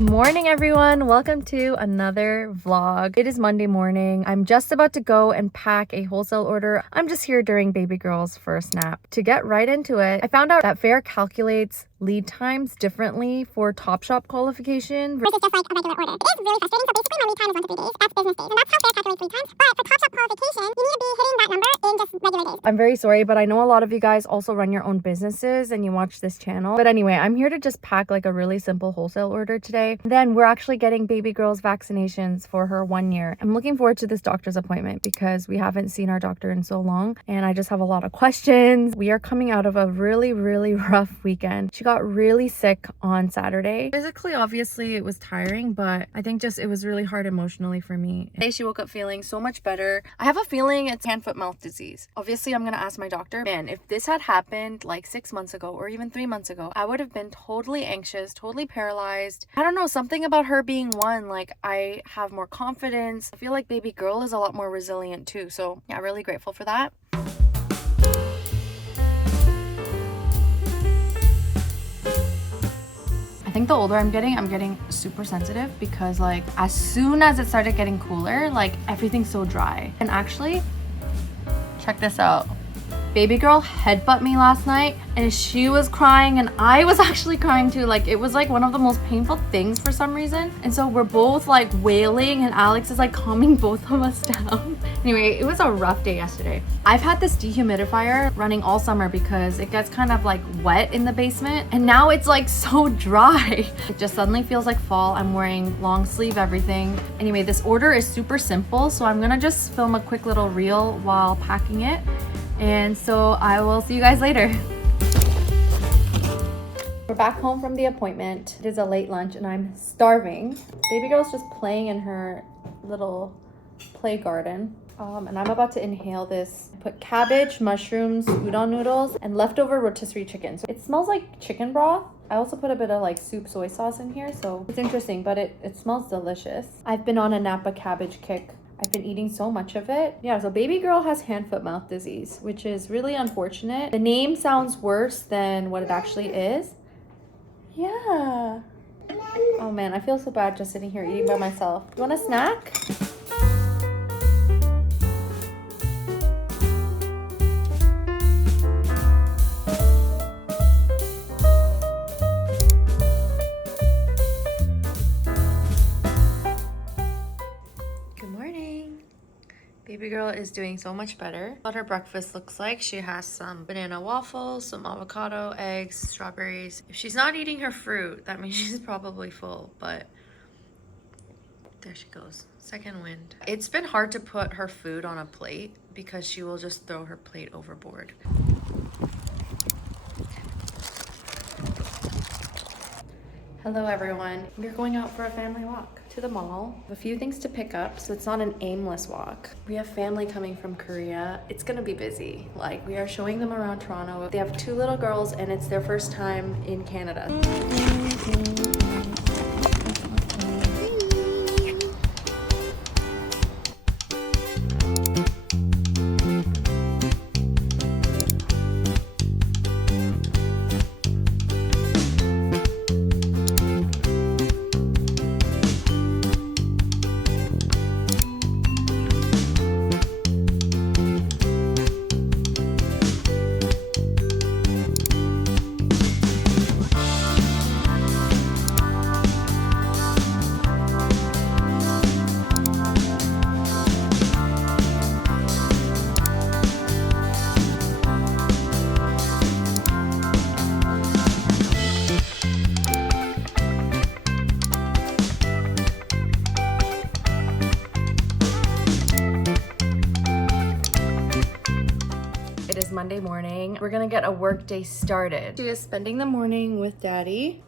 Good morning, everyone. Welcome to another vlog. It is Monday morning. I'm just about to go and pack a wholesale order. I'm just here during baby girl's first nap. To get right into it, I found out that Faire calculates lead times differently for Topshop qualification versus just like a regular order. It is really frustrating. So basically my lead time is 1 to 3 days. That's business days. And that's how Faire calculates lead times. But for Topshop qualification, you need to be hitting that number in just regular days. I'm very sorry, but I know a lot of you guys also run your own businesses and you watch this channel. But anyway, I'm here to just pack like a really simple wholesale order today. Then we're actually getting baby girl's vaccinations for her 1 year. I'm looking forward to this doctor's appointment because we haven't seen our doctor in so long and I just have a lot of questions. We are coming out of a really rough weekend. She got really sick on Saturday. Physically, obviously, it was tiring, but I think just it was really hard emotionally for me. Today, she woke up feeling so much better. I have a feeling it's hand, foot, mouth disease. Obviously, I'm gonna ask my doctor. Man, if this had happened like 6 months ago or even 3 months ago, I would have been totally anxious, totally paralyzed. I don't know, something about her being one, like I have more confidence. I feel like baby girl is a lot more resilient too. So yeah, really grateful for that. I think the older I'm getting super sensitive because like as soon as it started getting cooler, like everything's so dry. And actually, check this out. Baby girl headbutt me last night and she was crying and I was actually crying too. Like it was like one of the most painful things for some reason. And so we're both like wailing and Alex is like calming both of us down. Anyway, it was a rough day yesterday. I've had this dehumidifier running all summer because it gets kind of like wet in the basement and now it's like so dry. It just suddenly feels like fall. I'm wearing long sleeve everything. Anyway, this order is super simple. So I'm gonna just film a quick little reel while packing it. And so I will see you guys later. We're back home from the appointment. It is a late lunch and I'm starving. Baby girl's just playing in her little play garden. And I'm about to inhale this. I put cabbage, mushrooms, udon noodles, and leftover rotisserie chicken. So it smells like chicken broth. I also put a bit of like soup soy sauce in here. So it's interesting, but it smells delicious. I've been on a Napa cabbage kick. I've been eating so much of it. Yeah, so baby girl has hand, foot, mouth disease, which is really unfortunate. The name sounds worse than what it actually is. Yeah. Oh man, I feel so bad just sitting here eating by myself. You want a snack? Baby girl is doing so much better. What her breakfast looks like. She has some banana waffles, some avocado, eggs, strawberries. If she's not eating her fruit, that means she's probably full, but there she goes. Second wind. It's been hard to put her food on a plate because she will just throw her plate overboard. Hello everyone. We're going out for a family walk to the mall. A few things to pick up, so it's not an aimless walk. We have family coming from Korea. It's gonna be busy. Like, we are showing them around Toronto. They have 2 little girls and it's their first time in Canada. Monday morning. We're gonna get a work day started. She is spending the morning with daddy.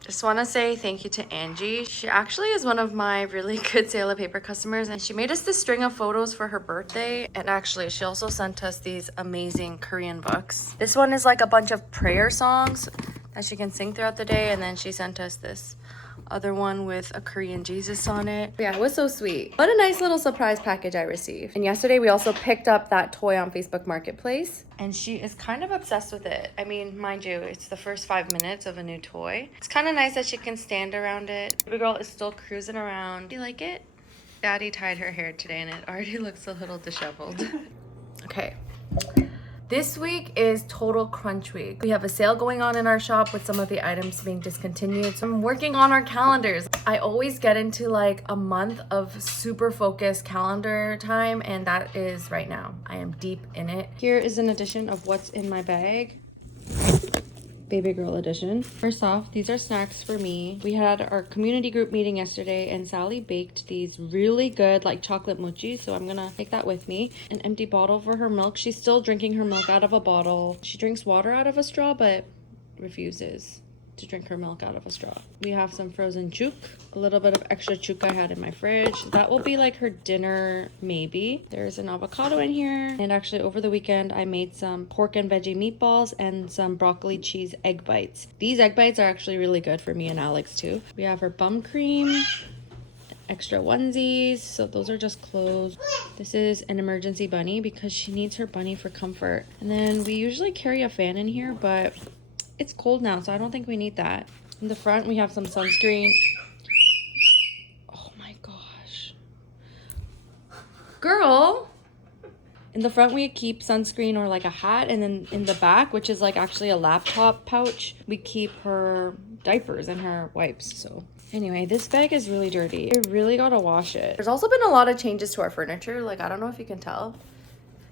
Just want to say thank you to Angie. She actually is one of my really good Sale of Paper customers and she made us this string of photos for her birthday. And actually she also sent us these amazing Korean books. This one is like a bunch of prayer songs that she can sing throughout the day, and then she sent us this other one with a Korean Jesus on it. Yeah, it was so sweet. What a nice little surprise package I received. And yesterday we also picked up that toy on Facebook Marketplace, and she is kind of obsessed with it. I mean, mind you, it's the first 5 minutes of a new toy. It's kind of nice that she can stand around it. Baby girl is still cruising around. Do you like it? Daddy tied her hair today and it already looks a little disheveled. Okay. This week is total crunch week. We have a sale going on in our shop with some of the items being discontinued. So I'm working on our calendars. I always get into like a month of super focused calendar time, and that is right now. I am deep in it. Here is an edition of what's in my bag. Baby girl edition. First off, these are snacks for me. We had our community group meeting yesterday and Sally baked these really good like chocolate mochi, so I'm gonna take that with me. An empty bottle for her milk. She's still drinking her milk out of a bottle. She drinks water out of a straw but refuses to drink her milk out of a straw. We have some frozen chook, a little bit of extra chook I had in my fridge. That will be like her dinner, maybe. There's an avocado in here. And actually over the weekend, I made some pork and veggie meatballs and some broccoli cheese egg bites. These egg bites are actually really good for me and Alex too. We have her bum cream, extra onesies, so those are just clothes. This is an emergency bunny because she needs her bunny for comfort. And then we usually carry a fan in here, but it's cold now, so I don't think we need that. In the front, we have some sunscreen. Oh my gosh. Girl! In the front, we keep sunscreen or like a hat, and then in the back, which is like actually a laptop pouch, we keep her diapers and her wipes, so. Anyway, this bag is really dirty. I really gotta wash it. There's also been a lot of changes to our furniture. Like, I don't know if you can tell.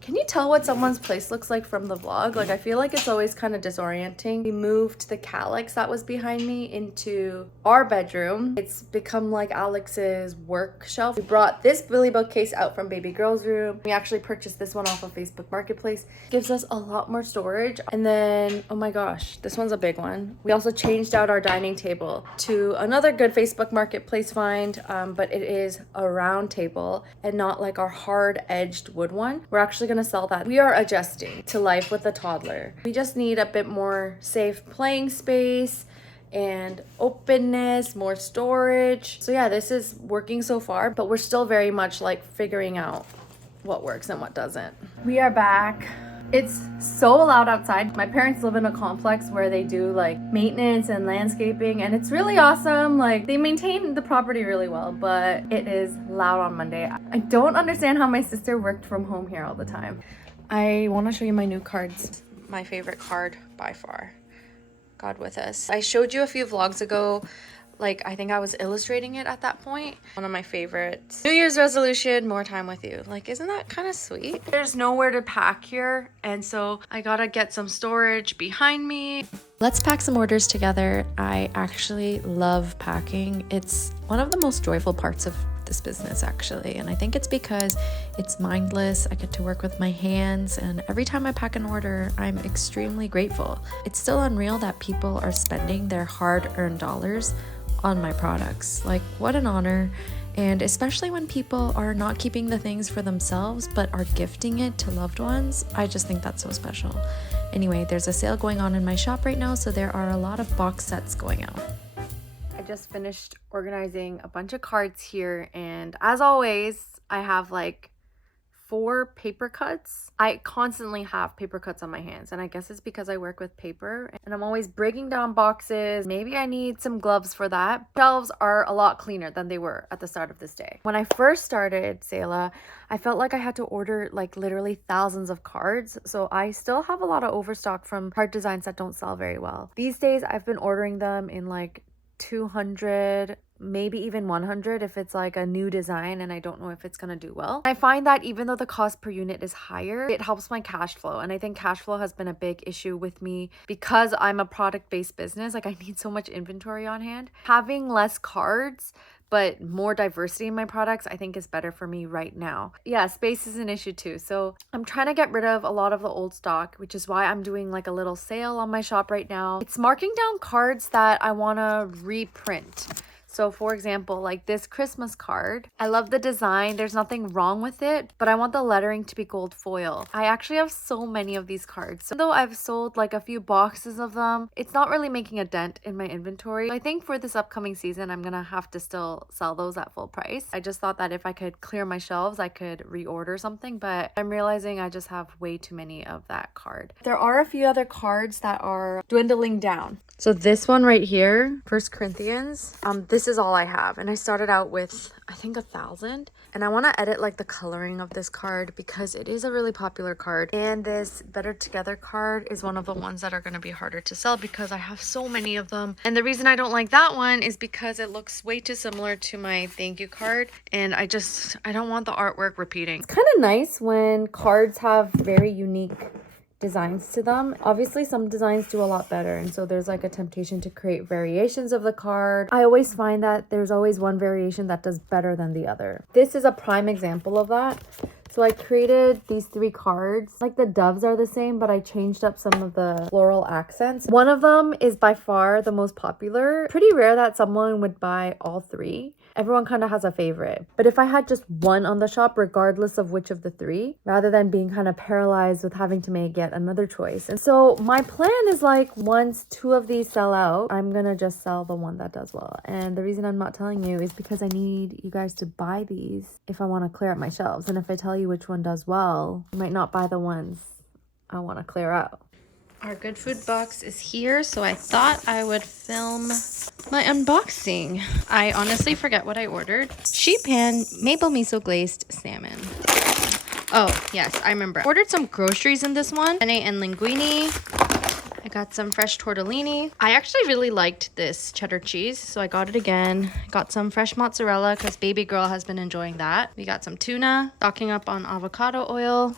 Can you tell what someone's place looks like from the vlog? Like, I feel like it's always kind of disorienting. We moved the calyx that was behind me into our bedroom. It's become like Alex's work shelf. We brought this Billy bookcase out from baby girl's room. We actually purchased this one off of Facebook Marketplace. Gives us a lot more storage. And then, oh my gosh, this one's a big one. We also changed out our dining table to another good Facebook Marketplace find, but it is a round table and not like our hard-edged wood one. We're actually gonna sell that. We are adjusting to life with a toddler. We just need a bit more safe playing space and openness, more storage. So yeah, this is working so far, but we're still very much like figuring out what works and what doesn't. We are back. It's so loud outside. My parents live in a complex where they do like maintenance and landscaping, and it's really awesome. Like, they maintain the property really well, but it is loud on Monday. I don't understand how my sister worked from home here all the time. I want to show you my new cards. My favorite card by far. God with us. I showed you a few vlogs ago. Like, I think I was illustrating it at that point. One of my favorites. New Year's resolution, more time with you. Like, isn't that kind of sweet? There's nowhere to pack here, and so I gotta get some storage behind me. Let's pack some orders together. I actually love packing. It's one of the most joyful parts of this business, actually, and I think it's because it's mindless. I get to work with my hands, and every time I pack an order, I'm extremely grateful. It's still unreal that people are spending their hard-earned dollars on my products. Like, what an honor. And especially when people are not keeping the things for themselves but are gifting it to loved ones, I just think that's so special. Anyway, there's a sale going on in my shop right now, so there are a lot of box sets going out. I just finished organizing a bunch of cards here, and as always, I have like 4 paper cuts. I constantly have paper cuts on my hands, and I guess it's because I work with paper and I'm always breaking down boxes. Maybe I need some gloves for that. Shelves are a lot cleaner than they were at the start of this day. When I first started Selah, I felt like I had to order like literally thousands of cards, so I still have a lot of overstock from card designs that don't sell very well. These days I've been ordering them in like 200, maybe even 100 if it's like a new design and I don't know if it's gonna do well. I find that even though the cost per unit is higher, it helps my cash flow, and I think cash flow has been a big issue with me because I'm a product-based business. Like, I need so much inventory on hand. Having less cards but more diversity in my products, I think, is better for me right now. Yeah, space is an issue too. So I'm trying to get rid of a lot of the old stock, which is why I'm doing like a little sale on my shop right now. It's marking down cards that I want to reprint. So for example, like this Christmas card, I love the design. There's nothing wrong with it, but I want the lettering to be gold foil. I actually have so many of these cards. So though I've sold like a few boxes of them, it's not really making a dent in my inventory. I think for this upcoming season, I'm gonna have to still sell those at full price. I just thought that if I could clear my shelves, I could reorder something, but I'm realizing I just have way too many of that card. There are a few other cards that are dwindling down. So this one right here, First Corinthians, this is all I have. And I started out with, I think 1,000. And I want to edit like the coloring of this card because it is a really popular card. And this Better Together card is one of the ones that are going to be harder to sell because I have so many of them. And the reason I don't like that one is because it looks way too similar to my thank you card. And I don't want the artwork repeating. It's kind of nice when cards have very unique designs to them. Obviously some designs do a lot better, and so there's like a temptation to create variations of the card. I always find that there's always one variation that does better than the other. This is a prime example of that. So I created these 3 cards. Like the doves are the same, but I changed up some of the floral accents. One of them is by far the most popular. Pretty rare that someone would buy all 3. Everyone kind of has a favorite. But if I had just one on the shop, regardless of which of the 3, rather than being kind of paralyzed with having to make yet another choice. And so my plan is like once 2 of these sell out, I'm gonna just sell the one that does well. And the reason I'm not telling you is because I need you guys to buy these if I want to clear out my shelves. And if I tell you which one does well, you might not buy the ones I want to clear out. Our Good Food box is here, so I thought I would film my unboxing. I honestly forget what I ordered. Sheet pan maple miso glazed salmon. Oh, yes, I remember. Ordered some groceries in this one. Penne and linguine. I got some fresh tortellini. I actually really liked this cheddar cheese, so I got it again. Got some fresh mozzarella because baby girl has been enjoying that. We got some tuna, stocking up on avocado oil.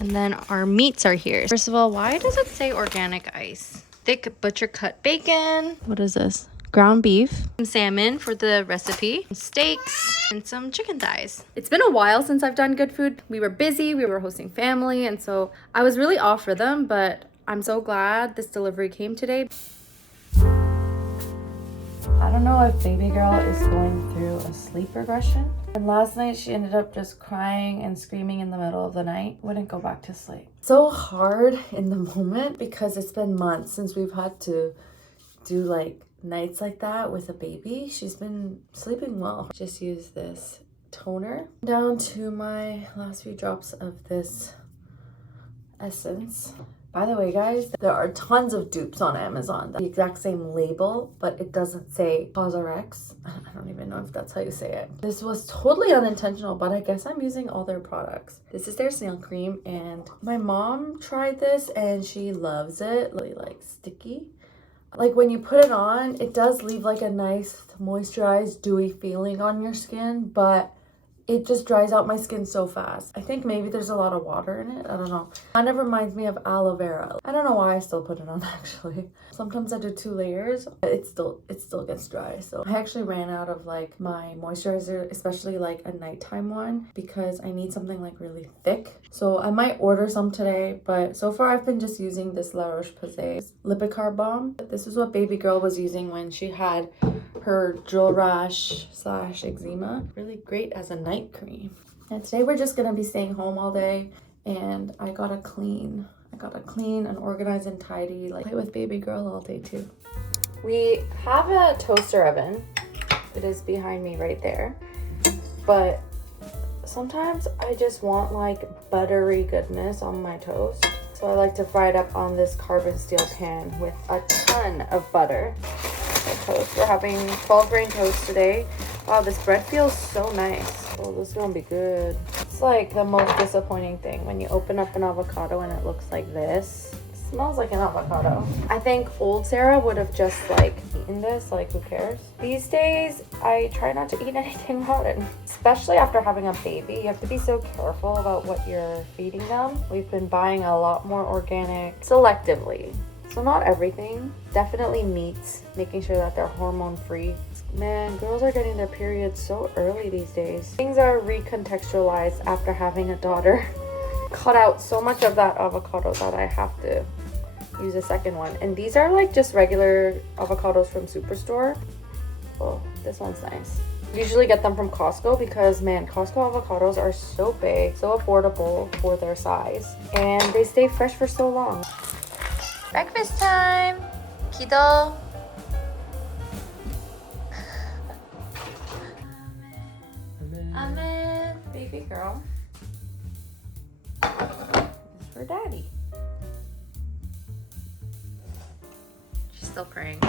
And then our meats are here. First of all, why does it say organic ice? Thick butcher cut bacon. What is this? Ground beef. Some salmon for the recipe. Steaks. And some chicken thighs. It's been a while since I've done Good Food. We were busy. We were hosting family. And so I was really off rhythm, but I'm so glad this delivery came today. I don't know if baby girl is going through a sleep regression. And last night she ended up just crying and screaming in the middle of the night. Wouldn't go back to sleep. So hard in the moment because it's been months since we've had to do like nights like that with a baby. She's been sleeping well. Just use this toner. Down to my last few drops of this essence. By the way, guys, there are tons of dupes on Amazon. The exact same label, but it doesn't say CosRx. I don't even know if that's how you say it. This was totally unintentional, but I guess I'm using all their products. This is their snail cream, and my mom tried this and she loves it. Really like sticky. Like when you put it on, it does leave like a nice moisturized, dewy feeling on your skin, but it just dries out my skin so fast. I think maybe there's a lot of water in it. I don't know. Kind of reminds me of aloe vera. I don't know why I still put it on actually. Sometimes I do 2 layers. It still gets dry. So I actually ran out of like my moisturizer, especially like a nighttime one, because I need something like really thick. So I might order some today, but so far I've been just using this La Roche-Posay Lipicar Balm. This is what baby girl was using when she had her jewel rash / eczema. Really great as a night cream. And today we're just gonna be staying home all day, and I gotta clean and organize and tidy, like play with baby girl all day too. We have a toaster oven. It is behind me right there. But sometimes I just want like buttery goodness on my toast. So I like to fry it up on this carbon steel pan with a ton of butter. Toast. We're having 12 grain toast today. Wow, this bread feels so nice. Oh, this is gonna be good. It's like the most disappointing thing when you open up an avocado and it looks like this. It smells like an avocado. I think old Sarah would have just like eaten this, like who cares? These days, I try not to eat anything rotten. Especially after having a baby, you have to be so careful about what you're feeding them. We've been buying a lot more organic selectively. So not everything, definitely meats, making sure that they're hormone free. Man, girls are getting their periods so early these days. Things are recontextualized after having a daughter. Cut out so much of that avocado that I have to use a second one. And these are like just regular avocados from Superstore. Oh, this one's nice. Usually get them from Costco because, man, Costco avocados are so big, so affordable for their size, and they stay fresh for so long. Breakfast time! Kiddo! Amen! Baby girl. It's for daddy. She's still praying.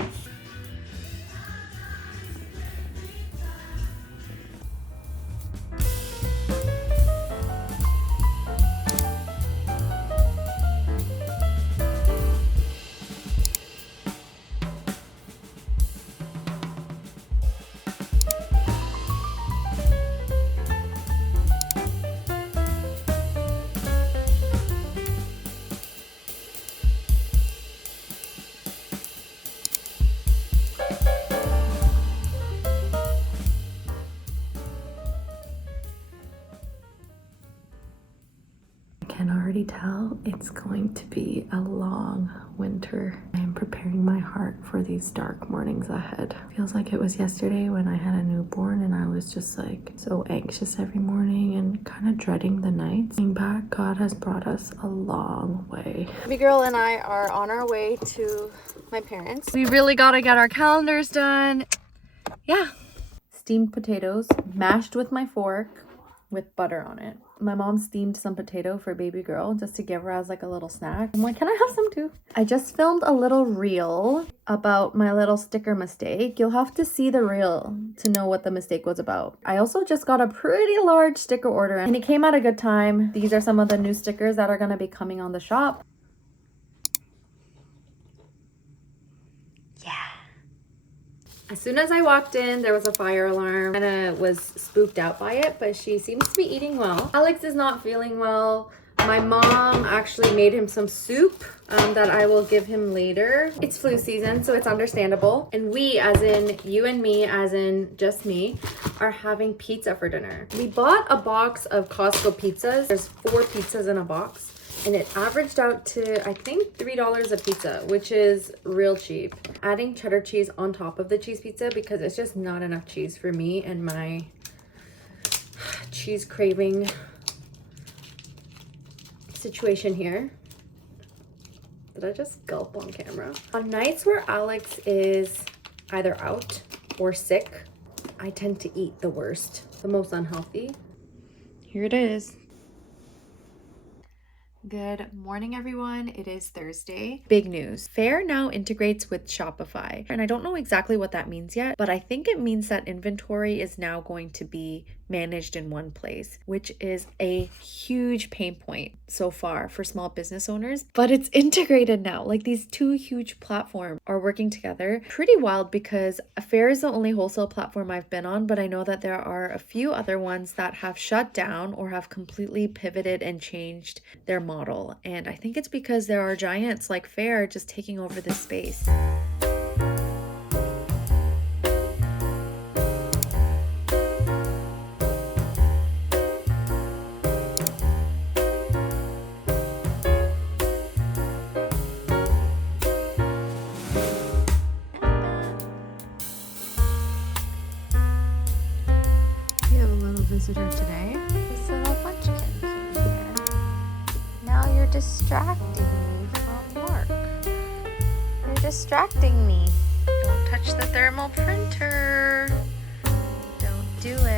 I can already tell it's going to be a long winter. I am preparing my heart for these dark mornings ahead. Feels like it was yesterday when I had a newborn and I was just like so anxious every morning and kind of dreading the nights. Looking back, God has brought us a long way. Baby girl and I are on our way to my parents. We really gotta get our calendars done. Yeah. Steamed potatoes mashed with my fork with butter on it. My mom steamed some potato for baby girl just to give her as like a little snack. I'm like, can I have some too? I just filmed a little reel about my little sticker mistake. You'll have to see the reel to know what the mistake was about. I also just got a pretty large sticker order and it came at a good time. These are some of the new stickers that are going to be coming on the shop. As soon as I walked in, there was a fire alarm. Anna was spooked out by it, but she seems to be eating well. Alex is not feeling well. My mom actually made him some soup that I will give him later. It's flu season, so it's understandable. And we, as in you and me, as in just me, are having pizza for dinner. We bought a box of Costco pizzas. There's 4 pizzas in a box. And it averaged out to, I think, $3 a pizza, which is real cheap. Adding cheddar cheese on top of the cheese pizza because it's just not enough cheese for me and my cheese craving situation here. Did I just gulp on camera? On nights where Alex is either out or sick, I tend to eat the worst, the most unhealthy. Here it is. Good morning, everyone. It is Thursday. Big news. Faire now integrates with Shopify. And I don't know exactly what that means yet, but I think it means that inventory is now going to be managed in one place, which is a huge pain point so far for small business owners. But it's integrated now. Like these 2 huge platforms are working together. Pretty wild because Faire is the only wholesale platform I've been on, but I know that there are a few other ones that have shut down or have completely pivoted and changed their model. And I think it's because there are giants like Faire just taking over this space. Visitor today. This little munchkin came here. Now you're distracting me from work. You're distracting me. Don't touch the thermal printer. Don't do it.